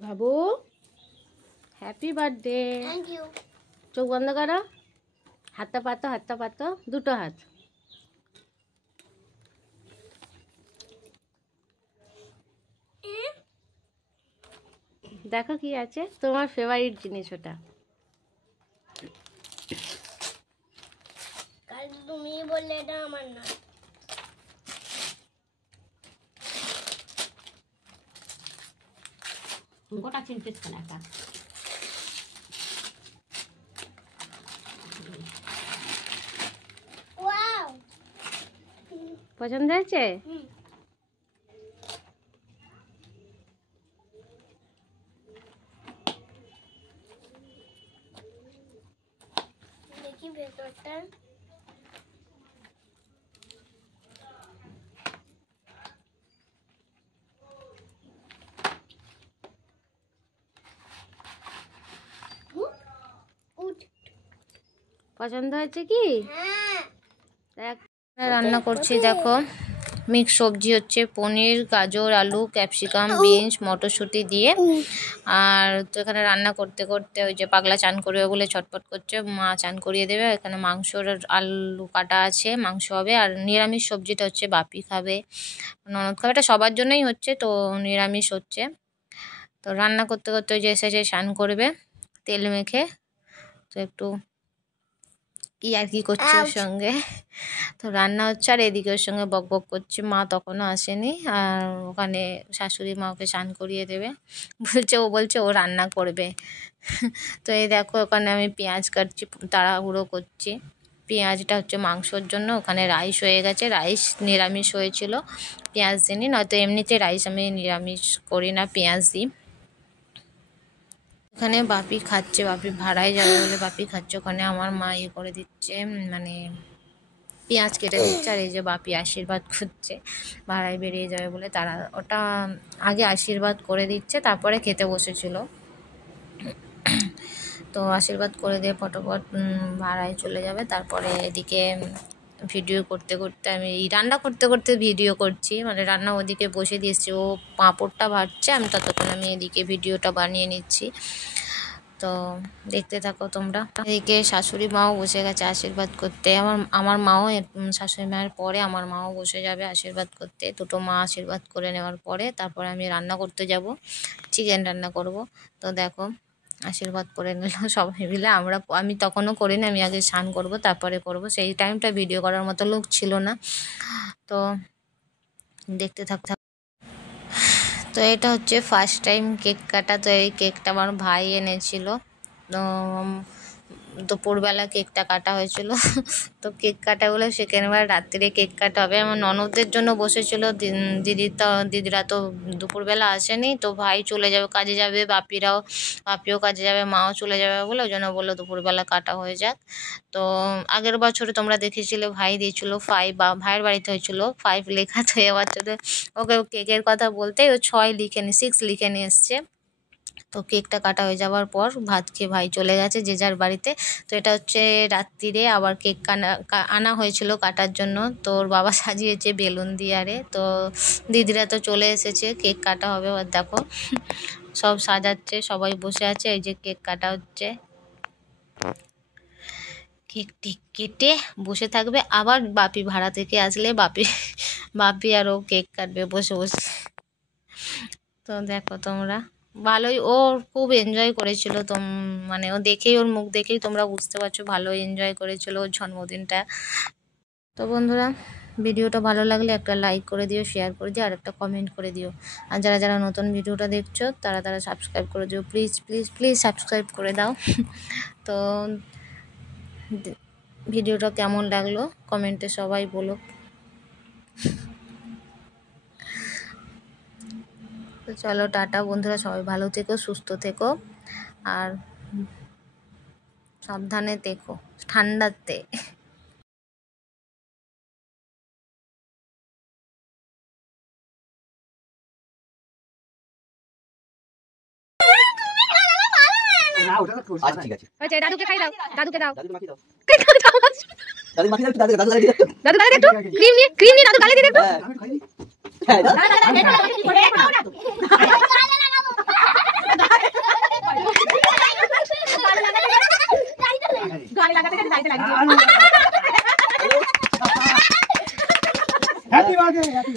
Babu happy birthday. Thank you. চোখ বন্ধ করো, হাতটা পাতো, হাতটা পাতো, দুটো হাত। দেখো কি আছে, তোমার ফেভারিট জিনিস ওটা। কাল তুমি বললে এটা আমার না। গোটা চিনতেছ কেন একটা? ওয়াও, পছন্দ হয়েছে? দেখি ভেতরটা। পছন্দ হয়েছে কি? হ্যাঁ। রান্না করছি দেখো, মিক্স সবজি হচ্ছে পনির, গাজর, আলু, ক্যাপসিকাম, বিনস, মটরশুঁটি দিয়ে। আর তো এখানে রান্না করতে করতে ওই যে পাগলা চান করবে বলে ছটপট করছে, মা চান করিয়ে দেবে। এখানে মাংসর আলু কাটা আছে, মাংস হবে। আর নিরামিষ সবজিটা হচ্ছে বাপি খাবে, ননদ খাবে, এটা সবার জন্যই হচ্ছে, তো নিরামিষ হচ্ছে। তো রান্না করতে করতে ওই যে এসেছে স্নান করবে তেল মেখে, তো একটু কি আর কি করছে ওর সঙ্গে। তো রান্না হচ্ছে আর এদিকে ওর সঙ্গে বক বক করছে। মা তখনও আসেনি, আর ওখানে শাশুড়ি মা ওকে স্নান করিয়ে দেবে বলছে ও রান্না করবে। তো এই দেখো ওখানে আমি পেঁয়াজ কাটছি, তাড়াহুড়ো করছি। পেঁয়াজটা হচ্ছে মাংসর জন্য, ওখানে রাইস হয়ে গেছে, রাইস নিরামিষ হয়েছিল, পেঁয়াজ দিইনি, নয়তো এমনিতে রাইস আমি নিরামিষ করি না, পেঁয়াজ দিই। এখানে বাপি খাচ্ছে, বাপি ভাড়ায় যাবে বলে বাপি খাচ্ছে। ওখানে আমার মা ইয়ে করে দিচ্ছে, মানে পেঁয়াজ কেটে দিচ্ছে। আর এই যে বাপি আশীর্বাদ করছে ভাড়ায় বেরিয়ে যাবে বলে, তারা ওটা আগে আশীর্বাদ করে দিচ্ছে, তারপরে খেতে বসেছিল। তো আশীর্বাদ করে দিয়ে ফটোফট ভাড়ায় চলে যাবে। তারপরে এদিকে ভিডিও করতে করতে আমি রান্না করতে করতে ভিডিও করছি, মানে রান্না ওদিকে বসে দিয়েছি, ও পাঁপড়টা ভাজছে, আমি ততক্ষণ আমি এদিকে ভিডিওটা বানিয়ে নিচ্ছি। তো দেখতে থাকো তোমরা। এদিকে শাশুড়ি মাও বসে গেছে আশীর্বাদ করতে। আমার মাও শাশুড়ি মায়ের পরে আমার মাও বসে যাবে আশীর্বাদ করতে। দুটো মা আশীর্বাদ করে নেওয়ার পরে তারপরে আমি রান্না করতে যাব, চিকেন রান্না করব। তো দেখো আশীর্বাদ করে নিল সবাই মিলে। আমি তখনও করিনি, আমি আগে স্নান করব তারপরে করব। সেই টাইমটা ভিডিও করার মতো লোক ছিল না। তো দেখতে থাক। তো এটা হচ্ছে ফার্স্ট টাইম কেক কাটা। তো এই কেকটা আমার ভাই এনেছিল, তো দুপুরবেলা কেকটা কাটা হয়েছিল। তো কেক কাটা বলে সেকেন্ডবার রাত্রে কেক কাটা হবে। আমার ননদদের জন্য বসেছিল, দিদিরা তো দুপুরবেলা আসেনি, তো ভাই চলে যাবে, কাজে যাবে, বাপিও কাজে যাবে, মাও চলে যাবে বলে ওই জন্য বললো দুপুরবেলা কাটা হয়ে যাক। তো আগের বছরে তোমরা দেখেছিলে ভাই দিয়েছিল 5, বা ভাইয়ের বাড়িতে হয়েছিল 5 লেখা। তো এবছরে ওকে কেকের কথা বলতে ও 6 লিখে নিয়ে এসছে। তো কেকটা কাটা হয়ে যাওয়ার পর ভাত খেয়ে ভাই চলে গেছে যে যার বাড়িতে। তো এটা হচ্ছে রাত্রিরে আবার কেক আনা হয়েছিল কাটার জন্য, তোর বাবা সাজিয়েছে বেলুন দিয়ে। আরে তো দিদিরা তো চলে এসেছে, কেক কাটা হবে। আর দেখো সব সাজাচ্ছে, সবাই বসে আছে, এই যে কেক কাটা হচ্ছে। কেক টেক কেটে বসে থাকবে, আবার বাপি ভাড়া থেকে আসলে বাপি আরও কেক কাটবে বসে বসে। তো দেখো তোমরা, ভালোই ও খুব এনজয় করেছিল। তো মানে ও দেখেই, ওর মুখ দেখেই তোমরা বুঝতে পারছো ভালো এনজয় করেছিল ওর জন্মদিনটা। তো বন্ধুরা, ভিডিওটা ভালো লাগলে একটা লাইক করে দিও, শেয়ার করে দিও, আর একটা কমেন্ট করে দিও। আর যারা যারা নতুন ভিডিওটা দেখছো তারা সাবস্ক্রাইব করে দিও, প্লিজ প্লিজ প্লিজ সাবস্ক্রাইব করে দাও। তো ভিডিওটা কেমন লাগলো কমেন্টে সবাই বলো। তো চলো টাটা বন্ধুরা, সবাই ভালো থেকো, সুস্থ থেকো, আর সাবধানে থেকো ঠান্ডাতে। আচ্ছা ঠিক আছে, দাদুকে খাই দাও, দাদুকে দাও, দাদু মাখিয়ে দাও, দাদু দাদু মাখিয়ে দাও, দাদু গালে দিয়ে দাও, দাদু গালে একটু ক্রিম নিয়ে দাদু গালে দিয়ে দাও। হ্যাঁ আমি খাইনি, হ্যাঁ দাদু হ্যাপি বার্থডে হ্যাপি